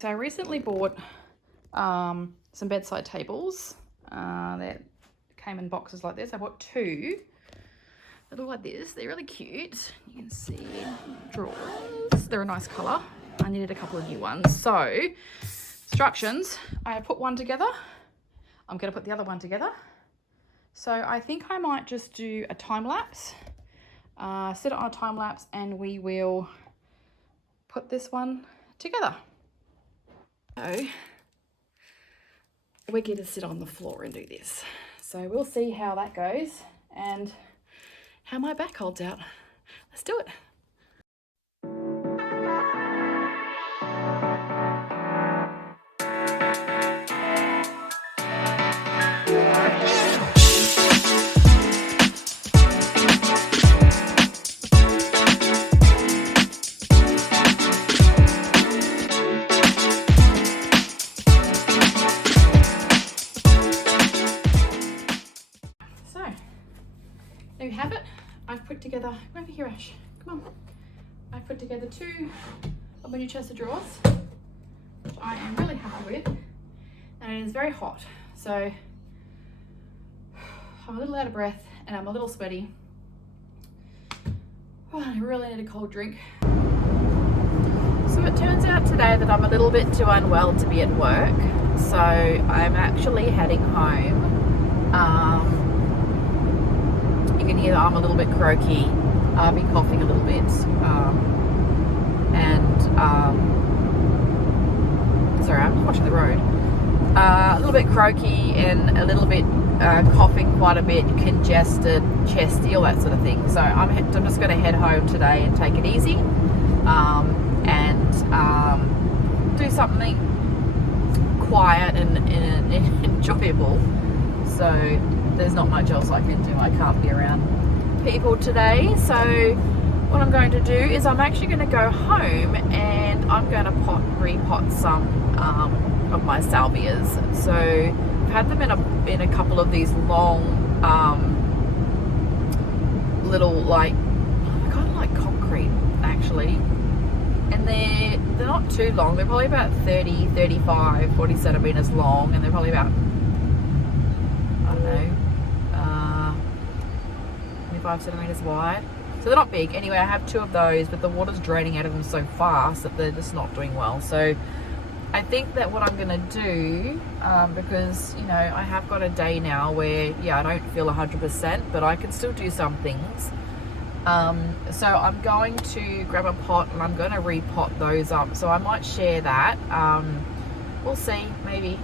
So I recently bought some bedside tables that came in boxes like this. I bought two. They look like this. They're really cute. You can see drawers. They're a nice colour. I needed a couple of new ones. So instructions. I put one together. I'm going to put the other one together. So I think I might just do a time lapse. Set it on a time lapse and we will put this one together. So we're going to sit on the floor and do this. So we'll see how that goes and how my back holds out. Let's do it. There you have it. I've put together, come over here Ash, come on. I've put together two of my new chest of drawers, which I am really happy with. And it is very hot, so I'm a little out of breath and I'm a little sweaty. Oh, I really need a cold drink. So it turns out today that I'm a little bit too unwell to be at work. So I'm actually heading home. You can hear that I'm a little bit croaky. I've been coughing a little bit, sorry, I'm watching the road. A little bit croaky and a little bit coughing quite a bit, congested, chesty, all that sort of thing. So I'm just going to head home today and take it easy, and do something quiet and enjoyable. So there's not much else I can do. I can't be around people today. So what I'm going to do is I'm actually going to go home and I'm going to repot some of my salvias. So I've had them in a couple of these long little, like, kind of like concrete actually, and they're not too long. They're probably about 30, 35, 40 centimeters long, and they're probably about, I don't know, 25 centimeters wide. So they're not big. Anyway, I have two of those, but the water's draining out of them so fast that they're just not doing well. So I think that what I'm going to do, because, you know, I have got a day now where, yeah, I don't feel 100%, but I can still do some things. So I'm going to grab a pot and I'm going to repot those up. So I might share that. We'll see, maybe.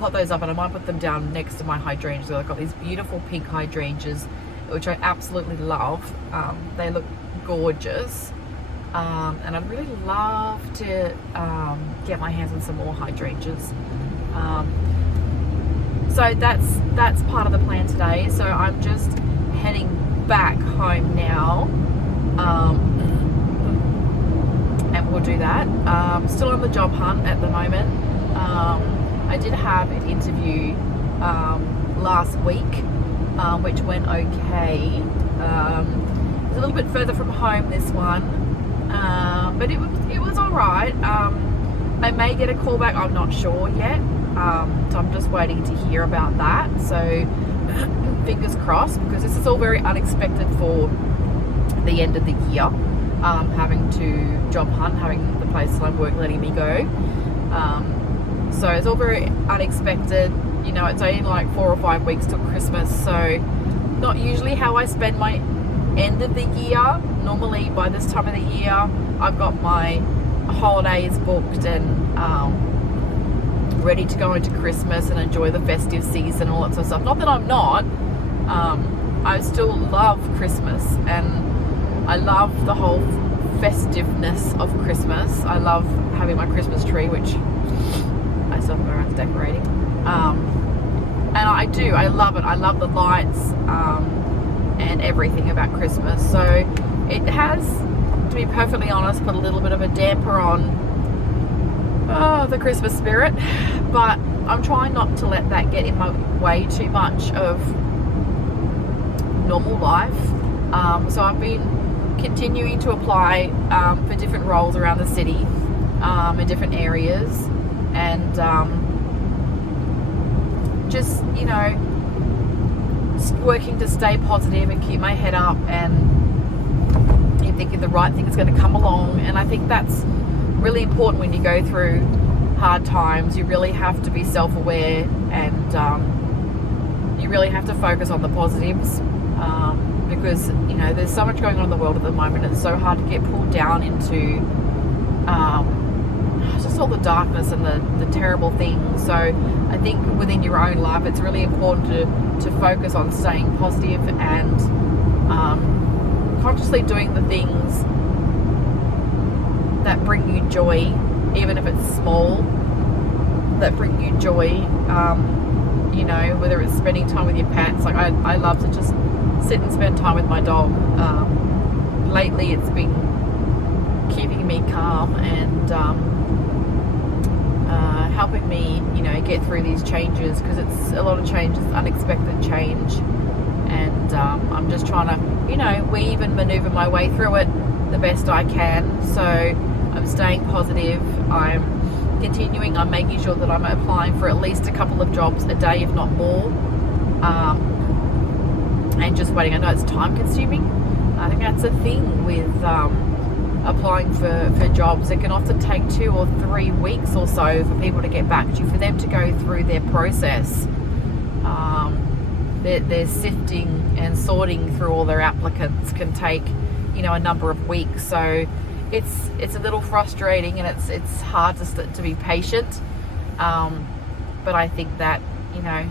Pot those up and I might put them down next to my hydrangeas. I've got these beautiful pink hydrangeas, which I absolutely love. They look gorgeous. And I'd really love to get my hands on some more hydrangeas. So that's part of the plan today. So I'm just heading back home now, and we'll do that. Still on the job hunt at the moment. I did have an interview last week, which went okay. It's a little bit further from home, this one, but it was all right. I may get a call back, I'm not sure yet, so I'm just waiting to hear about that. So fingers crossed, because this is all very unexpected for the end of the year, having to job hunt, having the place that I work letting me go. So it's all very unexpected. You know, it's only like 4 or 5 weeks till Christmas, so not usually how I spend my end of the year. Normally by this time of the year I've got my holidays booked and ready to go into Christmas and enjoy the festive season, all that sort of stuff. Not that I'm not. I still love Christmas and I love the whole festiveness of Christmas. I love having my Christmas tree, which I still have my own decorating. And I love it. I love the lights and everything about Christmas. So it has, to be perfectly honest, put a little bit of a damper on the Christmas spirit, but I'm trying not to let that get in my way too much of normal life. So I've been continuing to apply for different roles around the city in different areas, and just, you know, working to stay positive and keep my head up and thinking the right thing is going to come along. And I think that's really important when you go through hard times. You really have to be self-aware, and you really have to focus on the positives, because, you know, there's so much going on in the world at the moment. It's so hard to get pulled down into just all the darkness and the terrible things. So I think within your own life, it's really important to focus on staying positive and consciously doing the things that bring you joy, even if it's small, that bring you joy. You know, whether it's spending time with your pets. Like I love to just sit and spend time with my dog. Lately it's been keeping me calm and helping me, you know, get through these changes, because it's a lot of change, it's unexpected change, and I'm just trying to, you know, weave and maneuver my way through it the best I can. So I'm staying positive, I'm continuing, I'm making sure that I'm applying for at least a couple of jobs a day, if not more, and just waiting. I know it's time consuming. I think that's a thing with applying for jobs. It can often take 2 or 3 weeks or so for people to get back to you, for them to go through their process. They're sifting and sorting through all their applicants can take, you know, a number of weeks. So it's a little frustrating, and it's hard to be patient. But I think that, you know,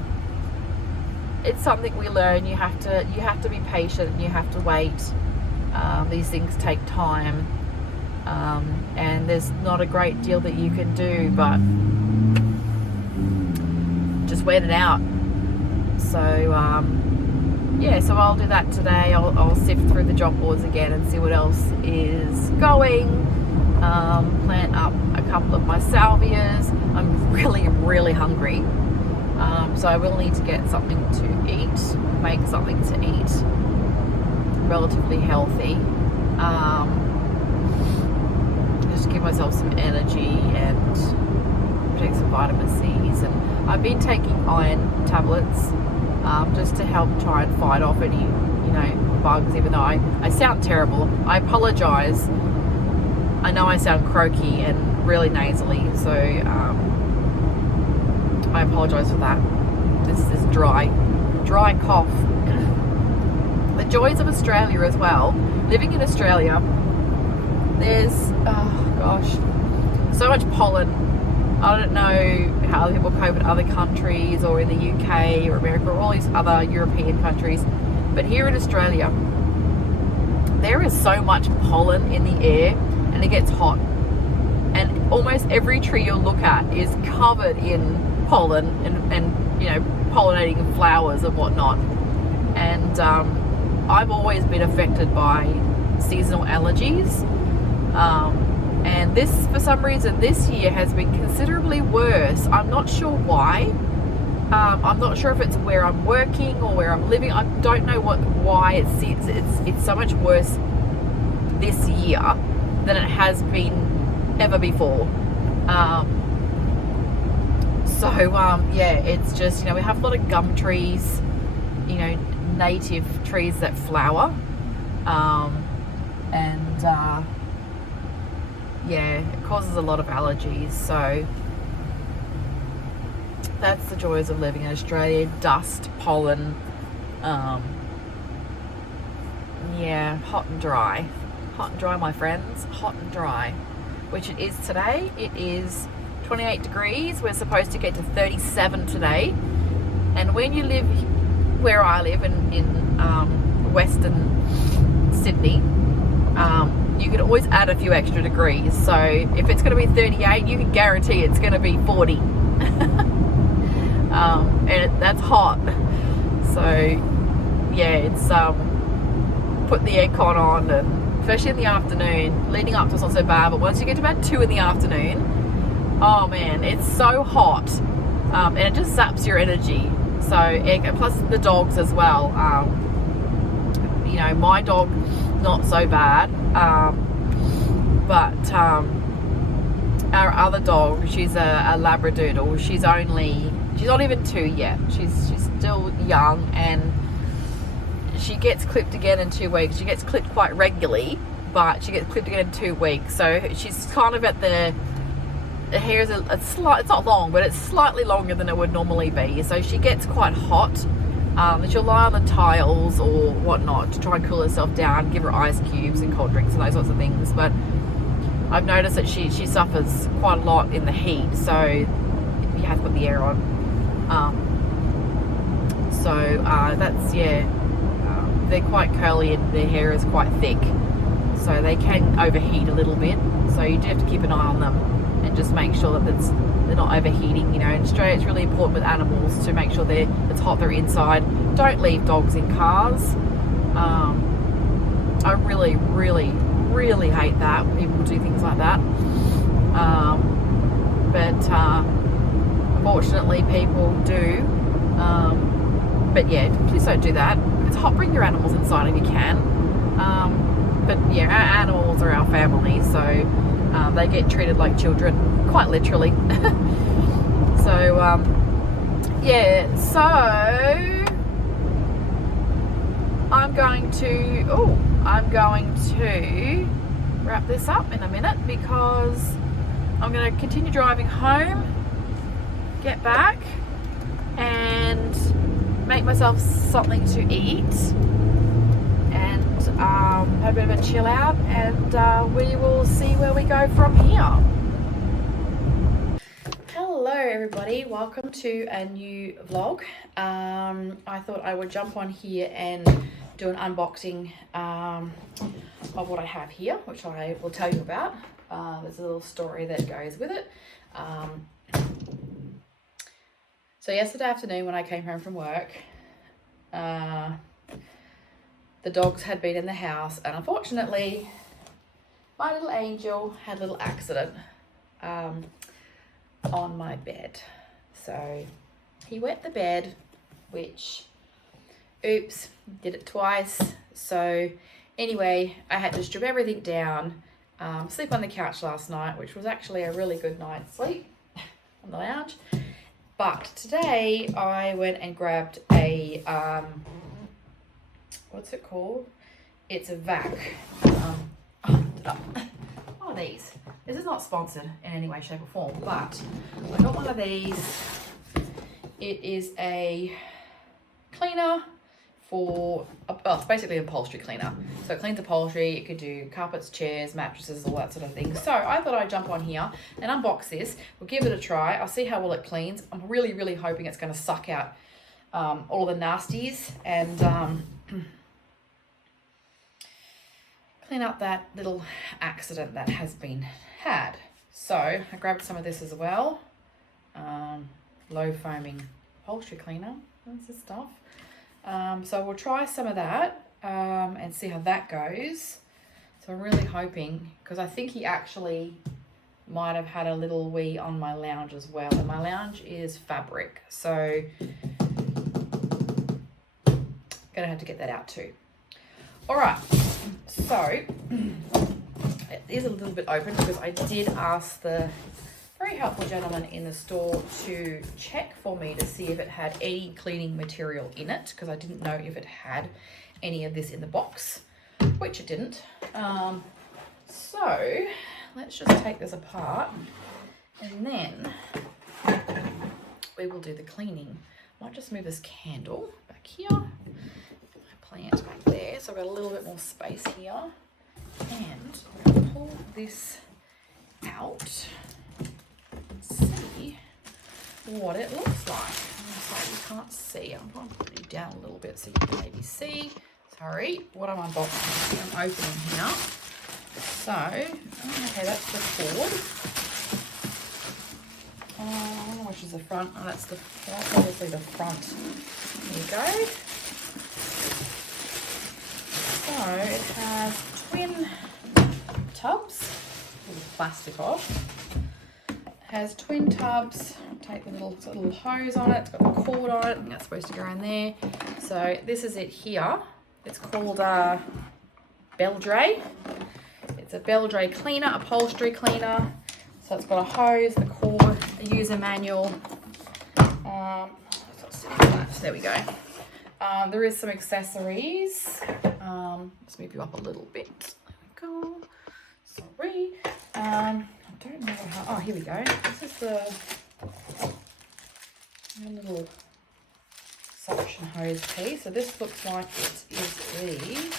it's something we learn. You have to be patient, and you have to wait. These things take time, and there's not a great deal that you can do but just wait it out. So yeah, so I'll do that today. I'll sift through the job boards again and see what else is going. Plant up a couple of my salvias. I'm really hungry, so I will need to get something to eat, make something to eat relatively healthy, just give myself some energy and take some vitamin C's. And I've been taking iron tablets, just to help try and fight off any, you know, bugs, even though I sound terrible. I apologize. I know I sound croaky and really nasally, so I apologize for that. This is dry cough. The joys of Australia as well. Living in Australia, there's, oh gosh, so much pollen. I don't know how people cope in other countries, or in the UK or America, or all these other European countries, but here in Australia there is so much pollen in the air, and it gets hot, and almost every tree you'll look at is covered in pollen and you know, pollinating flowers and whatnot. And I've always been affected by seasonal allergies, and this, for some reason, this year has been considerably worse. I'm not sure why. I'm not sure if it's where I'm working or where I'm living. I don't know why it's so much worse this year than it has been ever before. Yeah, it's just, you know, we have a lot of gum trees, you know, native trees that flower, yeah, it causes a lot of allergies. So that's the joys of living in Australia. Dust, pollen, yeah, hot and dry, my friends, hot and dry, which it is today. It is 28 degrees. We're supposed to get to 37 today, and when you live where I live in Western Sydney, you can always add a few extra degrees. So if it's going to be 38, you can guarantee it's going to be 40. And that's hot. So yeah, it's put the aircon on, and especially in the afternoon. Leading up to it's not so bad, but once you get to about 2 in the afternoon, oh man, it's so hot, and it just saps your energy. So plus the dogs as well. You know, my dog not so bad. But our other dog, she's a Labradoodle. She's not even 2 yet. She's still young, and she gets clipped again in 2 weeks. She gets clipped quite regularly, but she gets clipped again in 2 weeks. So she's kind of at the hair is it's not long, but it's slightly longer than it would normally be. So she gets quite hot. She'll lie on the tiles or whatnot to try and cool herself down, give her ice cubes and cold drinks and those sorts of things. But I've noticed that she suffers quite a lot in the heat, so you have to put the air on. That's, yeah, they're quite curly and their hair is quite thick, so they can overheat a little bit. So you do have to keep an eye on them and just make sure that they're not overheating. You know, in Australia it's really important with animals to make sure it's hot, they're inside. Don't leave dogs in cars. I really, really, really hate that when people do things like that. But unfortunately people do. But yeah, please don't do that. It's hot, bring your animals inside if you can. But yeah, our animals are our family, so they get treated like children, quite literally. So yeah, so I'm going to wrap this up in a minute, because I'm going to continue driving home, get back and make myself something to eat, and have a bit of a chill out, and we will see where we go from here. Hello everybody, welcome to a new vlog. I thought I would jump on here and do an unboxing of what I have here, which I will tell you about. There's a little story that goes with it. So yesterday afternoon when I came home from work, the dogs had been in the house, and unfortunately my little angel had a little accident on my bed. So he wet the bed, which, oops, did it twice. So anyway, I had to strip everything down, sleep on the couch last night, which was actually a really good night's sleep on the lounge. But today I went and grabbed a, what's it called? It's a vac. One of these. This is not sponsored in any way, shape or form, but I got one of these. It is a cleaner for, well, it's basically an upholstery cleaner. So it cleans upholstery, it could do carpets, chairs, mattresses, all that sort of thing. So I thought I'd jump on here and unbox this. We'll give it a try. I'll see how well it cleans. I'm really, really hoping it's going to suck out all the nasties and clean up that little accident that has been had. So I grabbed some of this as well. Low foaming upholstery cleaner. That's the stuff. So we'll try some of that and see how that goes. So I'm really hoping, because I think he actually might have had a little wee on my lounge as well. And my lounge is fabric, so gonna have to get that out too. All right, so it is a little bit open because I did ask the very helpful gentleman in the store to check for me to see if it had any cleaning material in it, because I didn't know if it had any of this in the box, which it didn't. So let's just take this apart and then we will do the cleaning. I might just move this candle back here, my plant back there, so I've got a little bit more space here, and I'm going to pull this out. See what it looks like. So you can't see. I'm going to put it down a little bit so you can maybe see. Sorry, what I'm unboxing. I'm opening here. So, okay, that's the cord. Which is the front? Oh, that's obviously the front. There you go. So it has twin tubs. Pull the plastic off. Has twin tubs. Take the little, it's got a little hose on it. It's got the cord on it, and that's supposed to go in there. So this is it here. It's called Bedside. It's a Bedside cleaner, upholstery cleaner. So it's got a hose, the cord, the user manual. There we go. There is some accessories. Let's move you up a little bit. There we go. Sorry. I don't know how. Oh, here we go. This is the little suction hose piece. So this looks like it is the.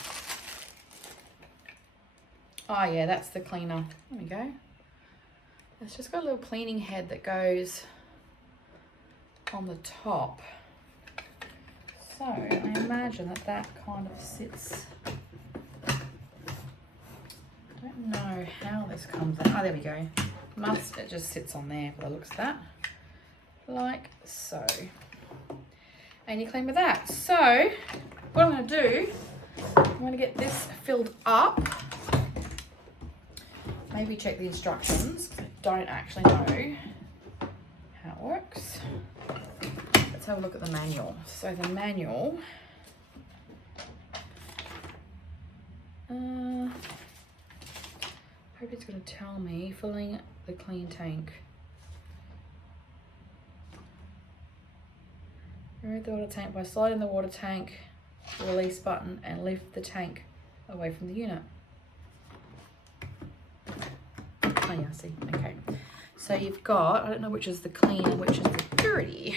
Oh yeah, that's the cleaner. There we go. It's just got a little cleaning head that goes on the top. So I imagine that kind of sits. I don't know how this comes out. Oh, there we go. It just sits on there by the looks of that. Like so. And you clean with that. So what I'm going to do, I'm going to get this filled up. Maybe check the instructions, because I don't actually know how it works. Let's have a look at the manual. So the manual, I hope it's going to tell me filling the clean tank. Remove the water tank by sliding the water tank release button and lift the tank away from the unit. Oh yeah, I see. Okay. So you've got, I don't know which is the clean and which is the dirty.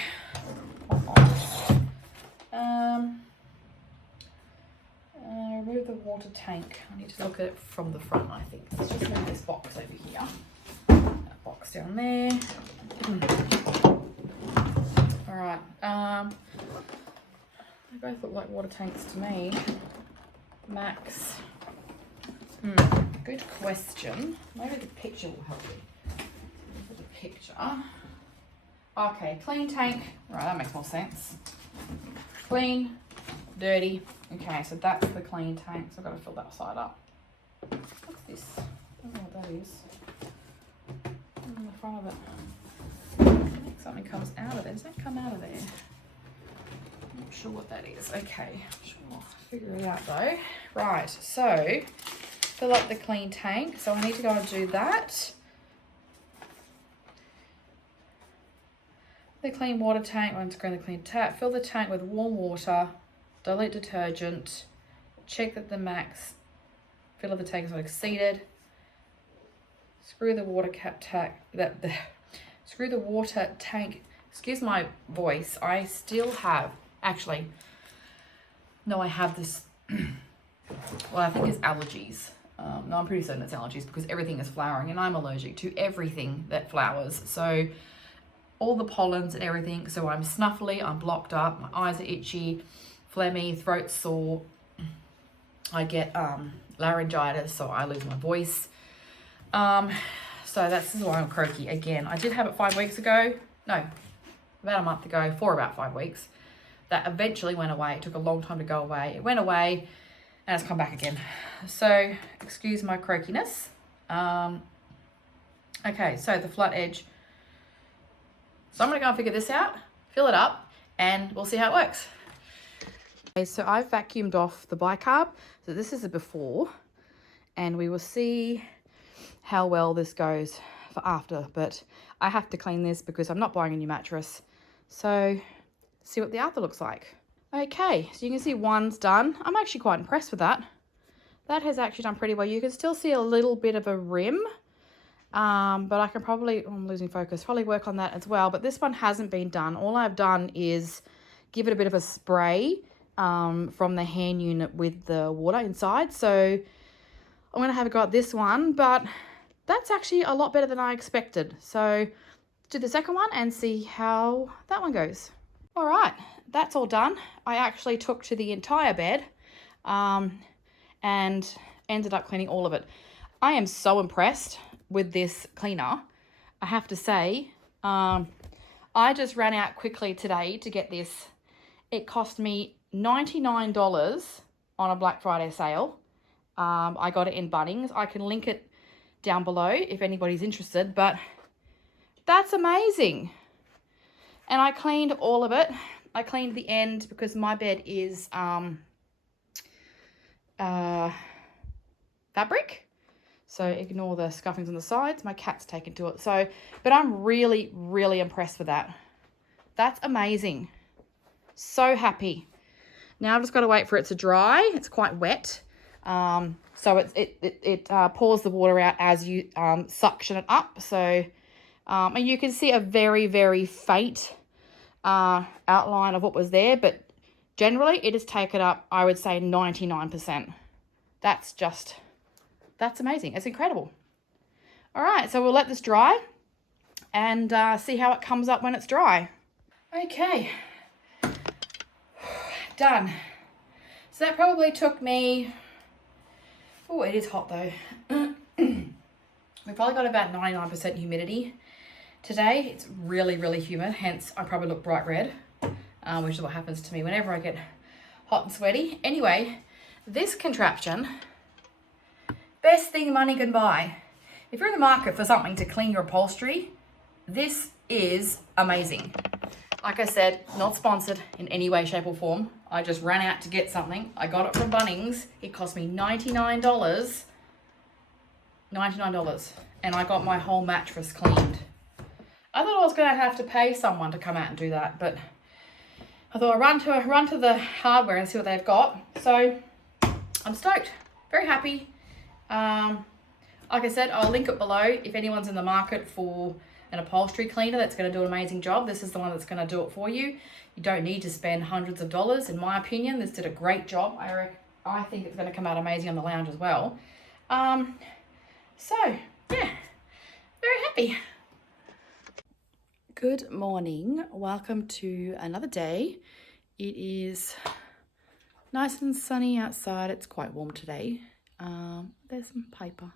Remove the water tank. I need to look at it from the front, I think. Let's just move this box over here. That box down there. Alright. They both look like water tanks to me. Max. Good question. Maybe the picture will help you. Look at the picture. Okay, clean tank. Right, that makes more sense. Clean, dirty. Okay, so that's the clean tank. So I've got to fill that side up. What's this? I don't know what that is. On the front of it. I think something comes out of there. Does that come out of there? I'm not sure what that is. Okay, sure. I'll figure it out though. Right, so fill up the clean tank. So I need to go and do that. The clean water tank, I'm screwing the clean tap. Fill the tank with warm water, dilute detergent, check that the max fill of the tank is not exceeded. Screw the water screw the water tank. Excuse my voice. I still have, actually, no, I have this, well, I think it's allergies. No, I'm pretty certain it's allergies because everything is flowering and I'm allergic to everything that flowers. So all the pollens and everything. So I'm snuffly, I'm blocked up, my eyes are itchy, phlegmy, throat sore. I get laryngitis, so I lose my voice. So this is why I'm croaky again. I did have it 5 weeks ago. No, about a month ago for about 5 weeks. That eventually went away. It took a long time to go away. It went away and it's come back again. So excuse my croakiness. Okay, so the flat edge. So I'm going to go and figure this out, fill it up, and we'll see how it works. Okay, so I've vacuumed off the bicarb. So this is a before, and we will see how well this goes for after. But I have to clean this because I'm not buying a new mattress. So see what the after looks like. Okay, so you can see one's done. I'm actually quite impressed with that. That has actually done pretty well. You can still see a little bit of a rim. But I can probably, I'm losing focus, probably work on that as well. But this one hasn't been done. All I've done is give it a bit of a spray from the hand unit with the water inside. So I'm going to have a go at this one, but that's actually a lot better than I expected. So do the second one and see how that one goes. All right, that's all done. I actually took to the entire bed and ended up cleaning all of it. I am so impressed with this cleaner. I have to say, I just ran out quickly today to get this. It cost me $99 on a Black Friday sale. I got it in Bunnings. I can link it down below if anybody's interested, but that's amazing. And I cleaned all of it. I cleaned the end because my bed is fabric. So ignore the scuffings on the sides. My cat's taken to it. So, but I'm really, really impressed with that. That's amazing. So happy. Now I've just got to wait for it to dry. It's quite wet. So it pours the water out as you suction it up. So, and you can see a very, very faint outline of what was there. But generally it has taken up, I would say, 99%. That's amazing. It's incredible. All right, so we'll let this dry and see how it comes up when it's dry. Okay, done. So that probably took me, oh, it is hot though. We've probably got about 99% humidity today. It's really, really humid, hence I probably look bright red, which is what happens to me whenever I get hot and sweaty. Anyway, this contraption, best thing money can buy. If you're in the market for something to clean your upholstery, this is amazing. Like I said, not sponsored in any way, shape or form. I just ran out to get something. I got it from Bunnings. It cost me $99. $99. And I got my whole mattress cleaned. I thought I was going to have to pay someone to come out and do that, but I thought I'd run to the hardware and see what they've got. So I'm stoked. Very happy. Like I said, I'll link it below if anyone's in the market for an upholstery cleaner that's going to do an amazing job. This is the one that's going to do it for you. You don't need to spend hundreds of dollars. In my opinion, this did a great job. I think it's going to come out amazing on the lounge as well. So yeah, very happy. Good morning. Welcome to another day. It is nice and sunny outside. It's quite warm today. There's some paper.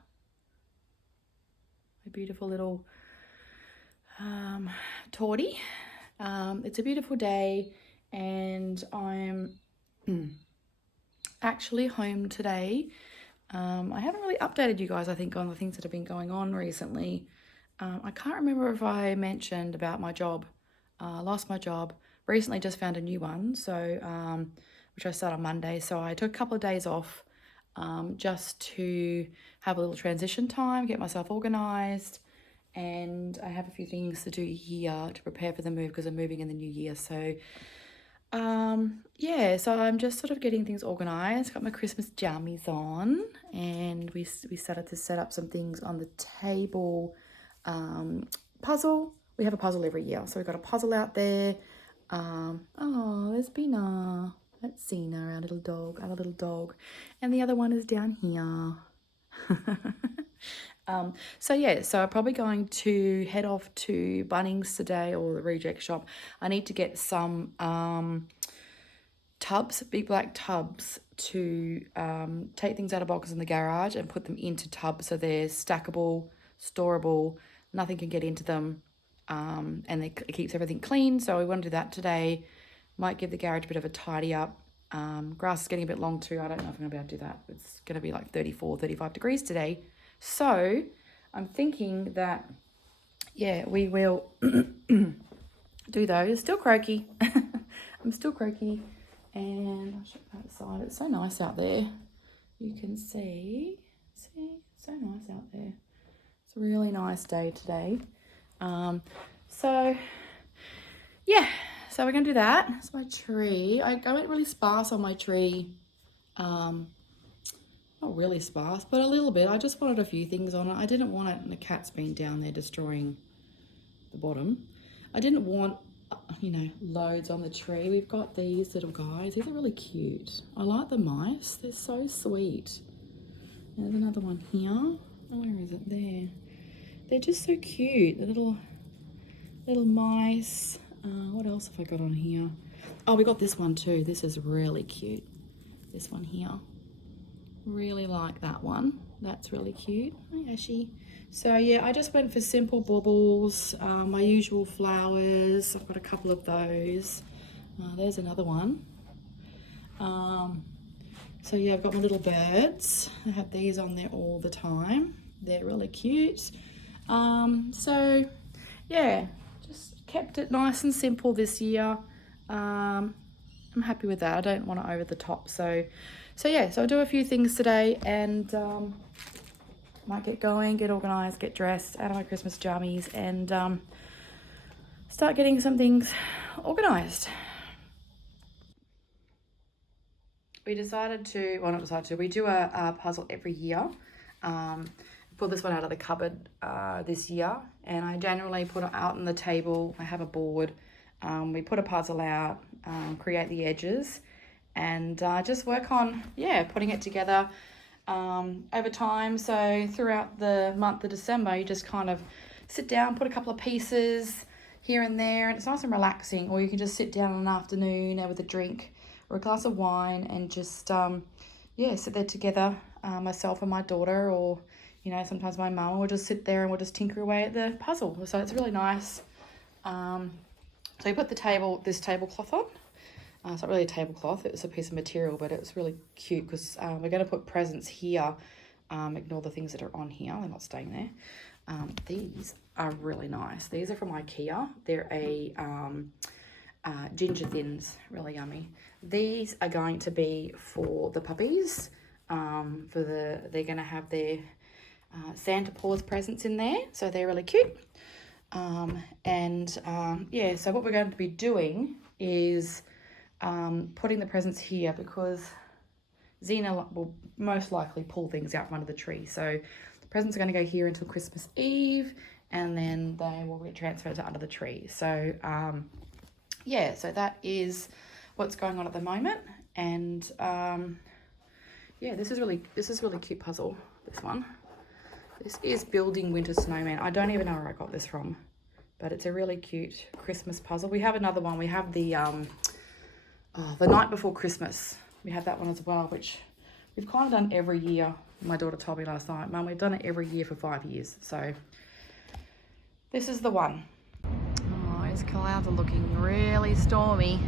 A beautiful little tortie. It's a beautiful day and I'm actually home today. I haven't really updated you guys, I think, on the things that have been going on recently. I can't remember if I mentioned about my job. Lost my job. Recently just found a new one, so which I start on Monday. So I took a couple of days off just to have a little transition time, get myself organised, and I have a few things to do here to prepare for the move because I'm moving in the new year. So yeah, so I'm just sort of getting things organised. Got my Christmas jammies on, and we started to set up some things on the table. Puzzle. We have a puzzle every year, so we've got a puzzle out there. Oh, there's Bina. That's Cena, our little dog, and the other one is down here. So yeah, so I'm probably going to head off to Bunnings today, or the reject shop. I need to get some tubs, big black tubs, to take things out of boxes in the garage and put them into tubs so they're stackable, storable, nothing can get into them, and it keeps everything clean. So we want to do that today. Might give the garage a bit of a tidy up. Grass is getting a bit long too. I don't know if I'm going to be able to do that. It's going to be like 34, 35 degrees today. So I'm thinking that, yeah, we will do those. Still croaky. I'm still croaky. And I'll show you outside. It's so nice out there. You can see, so nice out there. It's a really nice day today. So yeah, so we're gonna do that. That's my tree. I went really sparse on my tree. Not really sparse, but a little bit. I just wanted a few things on it. I didn't want it, and the cat's been down there destroying the bottom. I didn't want, you know, loads on the tree. We've got these little guys. These are really cute. I like the mice. They're so sweet. There's another one here. Oh, where is it? There. They're just so cute. The little mice. What else have I got on here? Oh, we got this one too. This is really cute. This one here. Really like that one. That's really cute. Hi, Ashy. So yeah, I just went for simple baubles, my usual flowers. I've got a couple of those. There's another one. So yeah, I've got my little birds. I have these on there all the time. They're really cute. So yeah, just kept it nice and simple this year. I'm happy with that. I don't want it over the top. So So yeah, so I'll do a few things today and might get going, get organised, get dressed, out of my Christmas jammies, and start getting some things organised. We decided to, well not decided to, we do a puzzle every year. Pulled this one out of the cupboard this year, and I generally put it out on the table. I have a board. We put a puzzle out, create the edges, and just work on, putting it together over time. So throughout the month of December, you just kind of sit down, put a couple of pieces here and there, and it's nice and relaxing. Or you can just sit down in an afternoon with a drink or a glass of wine and just, sit there together, myself and my daughter, or, sometimes my mum will just sit there and we'll just tinker away at the puzzle. So it's really nice. So you put this tablecloth on. It's not really a tablecloth, it's a piece of material, but it's really cute because we're going to put presents here. Ignore the things that are on here, they're not staying there. These are really nice. These are from IKEA. They're a ginger thins, really yummy. These are going to be for the puppies. They're going to have their Santa Paws presents in there, so they're really cute. So what we're going to be doing is putting the presents here because Xena will most likely pull things out from under the tree. So the presents are going to go here until Christmas Eve, and then they will get transferred to under the tree. So so that is what's going on at the moment. And this is really cute puzzle, this one. This is Building Winter Snowman. I don't even know where I got this from, but it's a really cute Christmas puzzle. We have another one. We have the Night Before Christmas. We have that one as well, which we've kind of done every year. My daughter told me last night, Mum, we've done it every year for 5 years. So this is the one. Oh, these clouds are looking really stormy.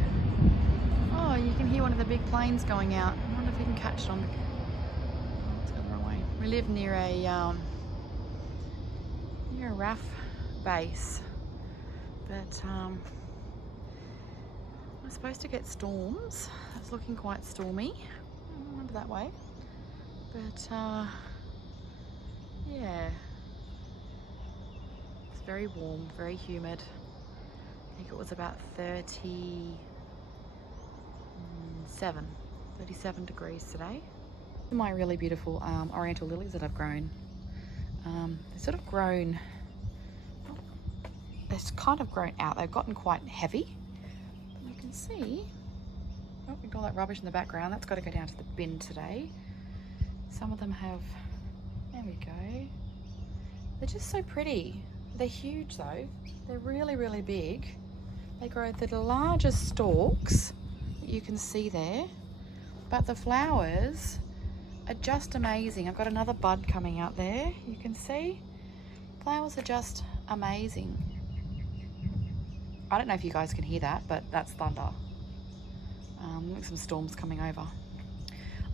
Oh, you can hear one of the big planes going out. I wonder if you can catch it on the... Oh, it's going the wrong way. We live near a RAF base, but we're supposed to get storms. It's looking quite stormy. I remember that way, but it's very warm, very humid. I think it was about 37 degrees today. My really beautiful oriental lilies that I've grown. They've sort of grown, they've kind of grown out. They've gotten quite heavy. You can see, ignore that rubbish in the background. That's got to go down to the bin today. Some of them have, there we go. They're just so pretty. They're huge though. They're really, really big. They grow the largest stalks that you can see there, but the flowers are just amazing. I've got another bud coming out there. You can see flowers are just amazing. I don't know if you guys can hear that, but that's thunder. Look, some storms coming over.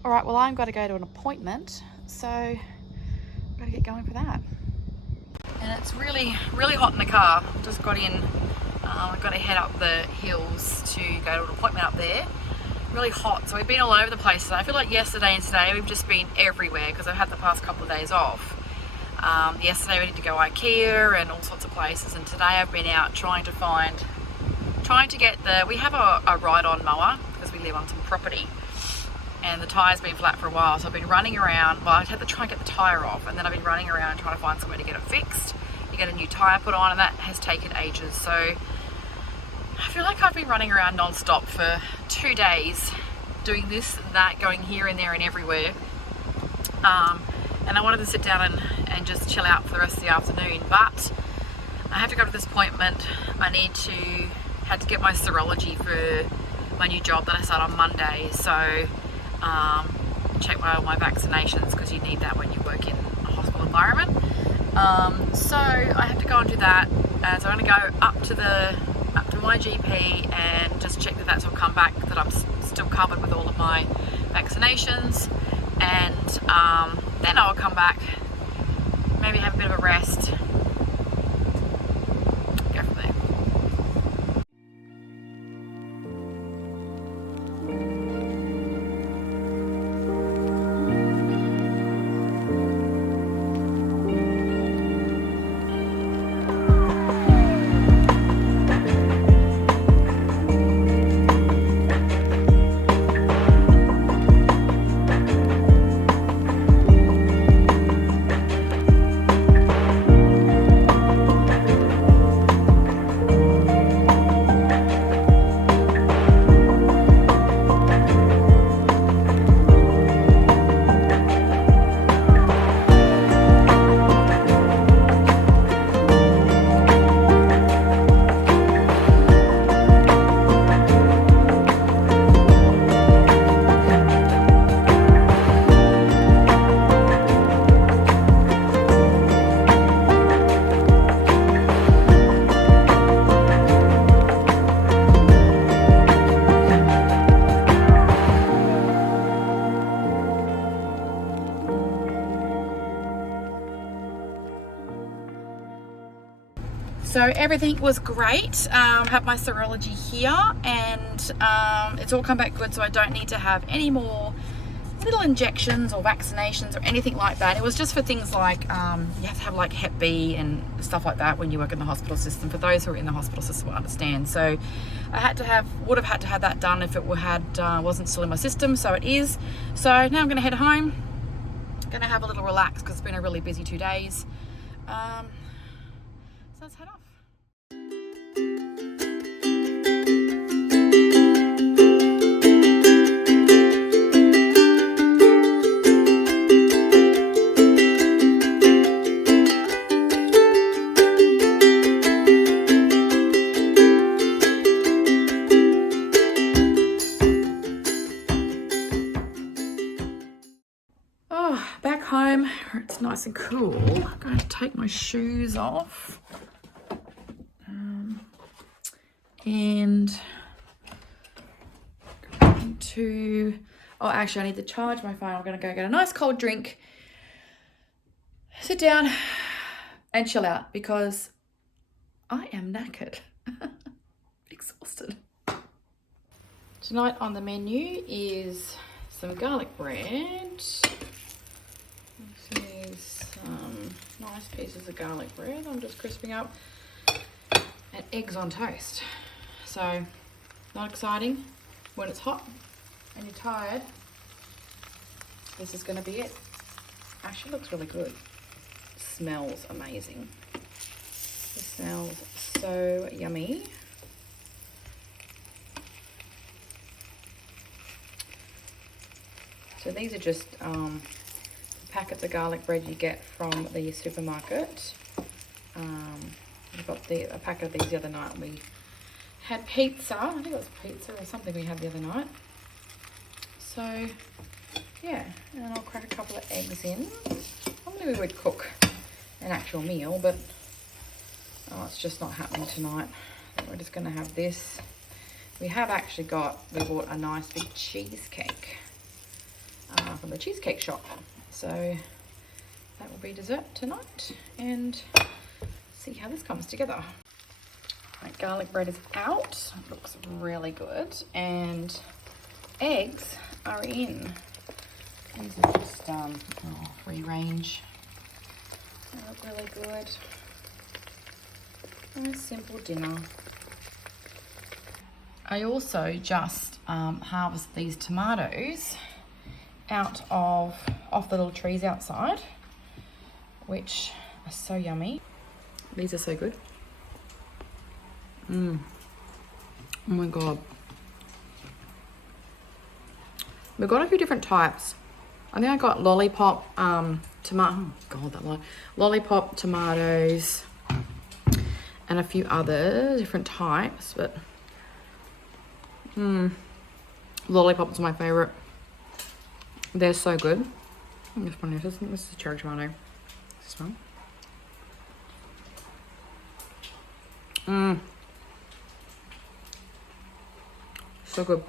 All right, well, I've got to go to an appointment, so I've got to get going for that. And it's really, really hot in the car. Just got in. I've got to head up the hills to go to an appointment up there. Really hot, so we've been all over the place today. I feel like yesterday and today we've just been everywhere because I've had the past couple of days off. Yesterday we need to go IKEA and all sorts of places, and today I've been out trying to get we have a ride-on mower because we live on some property, and the tyre's been flat for a while, so I've been running around. Well, I had to try and get the tyre off, and then I've been running around trying to find somewhere to get it fixed. You get a new tyre put on, and that has taken ages. So I feel like I've been running around non-stop for 2 days, doing this and that, going here and there and everywhere. And I wanted to sit down and just chill out for the rest of the afternoon, but I have to go to this appointment. I had to get my serology for my new job that I start on Monday. So check all my vaccinations, because you need that when you work in a hospital environment. So I have to go and do that. So I'm going to go up to my GP and just check that that's all come back, that I'm still covered with all of my vaccinations, and then I'll come back, maybe have a bit of a rest, go from there. So everything was great. Have my serology here, and it's all come back good, so I don't need to have any more little injections or vaccinations or anything like that. It was just for things like you have to have like Hep B and stuff like that when you work in the hospital system. For those who are in the hospital system will understand. So I would have had to have that done if it wasn't still in my system. So it is. So now I'm going to head home. Gonna have a little relax because it's been a really busy 2 days. So let's head off. Back home where it's nice and cool. I'm going to take my shoes off. And actually I need to charge my phone. I'm going to go get a nice cold drink, sit down and chill out because I am knackered. Exhausted. Tonight on the menu is some garlic bread. Some nice pieces of garlic bread I'm just crisping up, and eggs on toast. So not exciting when it's hot and you're tired. This is going to be it. Actually looks really good. Smells amazing. It smells so yummy. So these are just packets of garlic bread you get from the supermarket. I got a packet of these the other night, and we had pizza. I think it was pizza or something we had the other night. So yeah, and I'll crack a couple of eggs in. Normally we would cook an actual meal, but it's just not happening tonight. We're just going to have this. We bought a nice big cheesecake from the cheesecake shop. So that will be dessert tonight, and see how this comes together. Right, garlic bread is out. It looks really good, and eggs are in. These are just free range. They look really good. Nice simple dinner. I also just harvest these tomatoes off the little trees outside, which are so yummy. These are so good. Oh my god. We've got a few different types. I think I got lollipop lollipop tomatoes and a few other different types, but lollipop's my favorite. They're so good. This is a cherry tomato. Smell. So good.